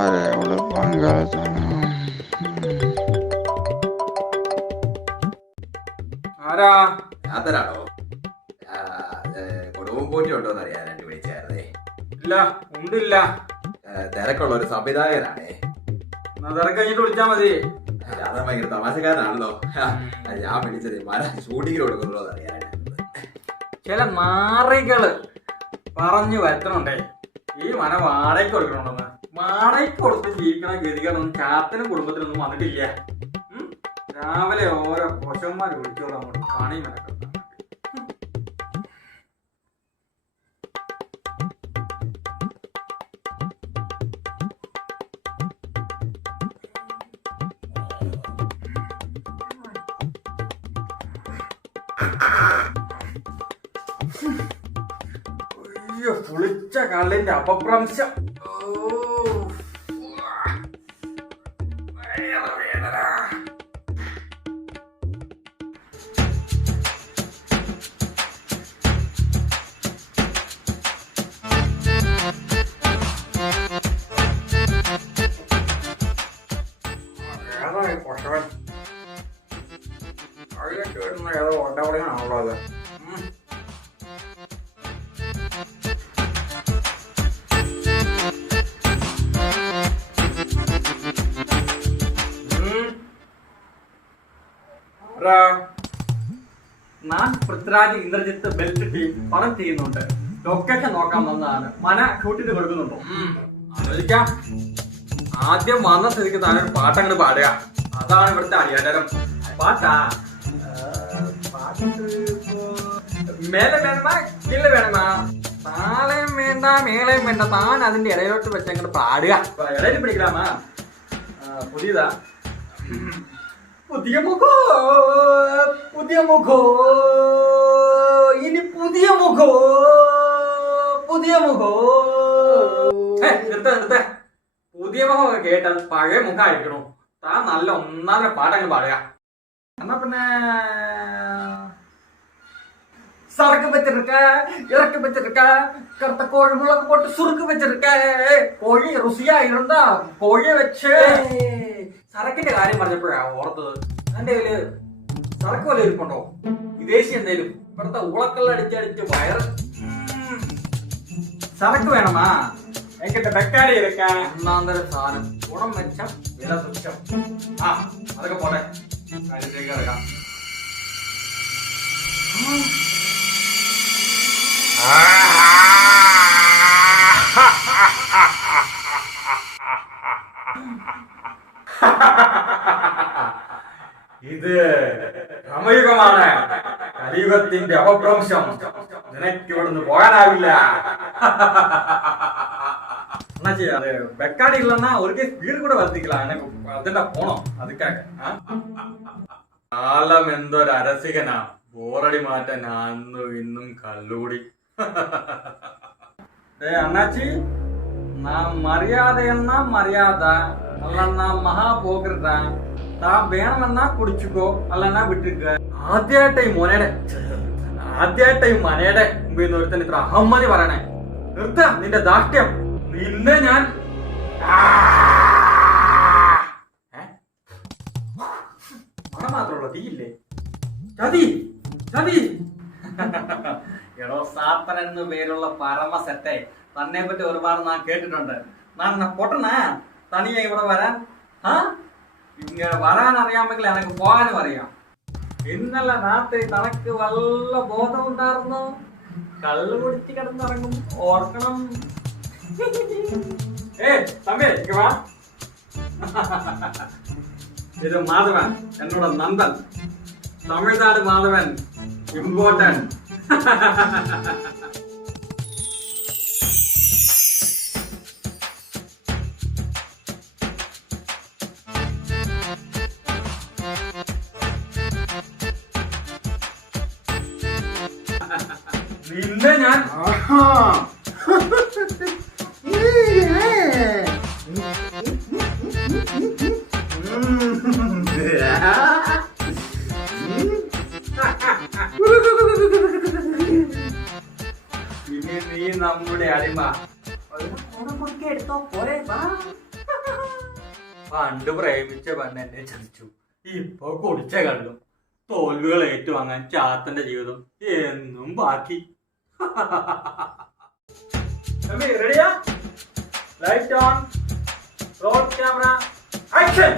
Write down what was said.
ആരെ വിളിപ്പാൻ കാലത്താണ് ആരാ യാതരാണോ? കുടുംബം പോറ്റി ഉണ്ടോന്ന് അറിയാനായിട്ട് വിളിച്ചായിരുന്നേ. ഇല്ല, ഉണ്ടില്ല. തിരക്കുള്ള ഒരു സംവിധായകനാണേ. തിരക്ക് കഴിഞ്ഞിട്ട് വിളിച്ചാ മതി. അത് ഭയങ്കര തമാശക്കാരനാണല്ലോ. ഞാൻ വിളിച്ചത് മര ഷൂട്ടിങ്ങിന് കൊടുക്കുന്നുണ്ടോ എന്ന് അറിയാനായിട്ട്. ചില നാറികള് പറഞ്ഞു വരുത്തണുണ്ടേ ഈ മന വാടകയ്ക്ക് കൊടുക്കണുണ്ടെന്ന്. വാടകയ്ക്ക് കൊടുത്ത് ജീവിക്കണ ഗതികളൊന്നും ചാത്തനും കുടുംബത്തിനൊന്നും വന്നിട്ടില്ല. രാവിലെ ഓരോ കൊശന്മാര് വിളിച്ചോളാം അങ്ങോട്ട് കാണി മനക്ക. അയ്യോ, പുളിച്ച കള്ളിന്റെ അപഭ്രംശം. ഏതോ ഒട്ടപടിയാണല്ലോ അത്. ഞാൻ പൃഥ്വിരാജ് ഇന്ദ്രജിത്ത് ബെൽറ്റ് ടീം പടം ചെയ്യുന്നുണ്ട്. ലൊക്കേഷൻ നോക്കാൻ വന്നതാണ്. മന ഷൂട്ടിന് കൊടുക്കുന്നുണ്ടോ? ആലോചിക്കാം. ആദ്യം വന്ന സ്ഥിതിക്ക് താനൊരു പാട്ടങ്ങോട്ട് പാടുക. അതാണ് ഇവിടുത്തെ അടിയാചാരം. പാട്ടാ മേലെ വേണമാ കില്ല വേണമാ? താളയും വേണ്ട മേളയും വേണ്ട. താൻ അതിന്റെ ഇടയിലോട്ട് വെച്ച് അങ്ങോട്ട് പാടുക. ഇടയിൽ പിടിക്കലാമാ. പുതിയതാ? പുതിയ മുഖോ, പുതിയ മുഖോ, ഇനി പുതിയ മുഖോ, പുതിയ മുഖോ. നിർത്ത. പുതിയ മുഖം കേട്ടാൽ പഴയ മുഖമായിരിക്കണോ? താൻ നല്ല ഒന്നാമത്തെ പാട്ടങ്ങ് പാടുക. എന്നാ പിന്നെ சரக்கு வச்சிருக்க, இறக்கு வச்சிருக்க, கருத்த கோழி முளக்கு போட்டு சுருக்கு வச்சிருக்க. കോഴി രുചിയാ இருந்தா കോഴിയെ വെച്ച്. സരക്കിന്റെ കാര്യം പറഞ്ഞപ്പോഴാ ഓർത്തത്. എന്റെ കയ്യില് സരക്ക് വല്ല ഇരിപ്പുണ്ടോ? വിദേശി എന്തേലും? ഇവിടുത്തെ ഉളക്കല്ലടിച്ചടിച്ച് വയറ്. സരക്ക് വേണമാ? എനിക്കിട്ട് ബെക്കാരി എടുക്കാൻ ഒന്നാന്തര സാധനം. ഗുണം മെച്ചം, വില തുച്ഛം. അതൊക്കെ പോട്ടെ, കാര്യത്തിലേക്ക് ഇറക്കാം. ഇത് സമയുഗമാണ്, കലിയുഗത്തിന്റെ അപഭ്രംശം. നിനക്ക് ഇവിടുന്ന് പോകാനാവില്ല. എന്നാ ചെയ്യാ? ബെക്കാടി ഇല്ലെന്നാ ഒരു സ്പീഡ് കൂടെ വർദ്ധിക്കല. എനക്ക് അതിന്റെ പോണോ? അതുക്കാക്ക കാലം എന്തൊരു അരസികനാ. ബോറടി മാറ്റാൻ അന്നും ഇന്നും കല്ലൂടി. അണ്ണാച്ചി, நான் மரியாதைன்னா மரியாதை, அல்லன்னா மகா போகிறத. താൻ വേണമെന്നാ കുടിച്ചുക്കോ, അല്ലെന്നാ വിട്ടിരിക്കുക. ആദ്യമായിട്ടായി മനയുടെ മുമ്പിൽ നിന്ന് ഒരുത്തൻ ഇത്ര അഹമ്മതി പറയണേ. നിർത്ത നിന്റെ ദാഷ്ട്യം. നിന്നെ ഞാൻ മണം മാത്രമുള്ള തീയില്ലേ? ചതി ചതി. എടോ സാത്തൻ എന്ന് പേരുള്ള പരമ സെറ്റെ, തന്നെ പറ്റി ഒരുപാട് ഞാൻ കേട്ടിട്ടുണ്ട്. ഞാൻ പൊട്ടണ തനിയെ ഇവിടെ വരാൻ. ഇങ്ങനെ വരാൻ അറിയാമെങ്കിൽ എനിക്ക് പോകാനും അറിയാം. ഇന്നലെ രാത്രി തനക്ക് വല്ല ബോധം ഉണ്ടായിരുന്നു. കള്ളു കുടിച്ച് കിടന്നിറങ്ങും, ഓർക്കണം. തമ്പി വാ. ഇത് മാധവൻ, എന്നോട് നന്ദൻ. തമിഴ്നാട് മാധവൻ, ഇമ്പോർട്ടന്റ്. നിന്നെ ഞാൻ ഇനി നീ നമ്മുടെ അടിമ. എടുത്തോ പോരെ. പണ്ട് പ്രേമിച്ച പെണ്ണ് എന്നെ ചതിച്ചു, ഇപ്പൊ കുടിച്ച കണ്ടു. തോൽവികൾ ഏറ്റുവാങ്ങാൻ ചാത്തന്റെ ജീവിതം എന്നും ബാക്കി. റെഡിയാ? Light on, roll camera, action.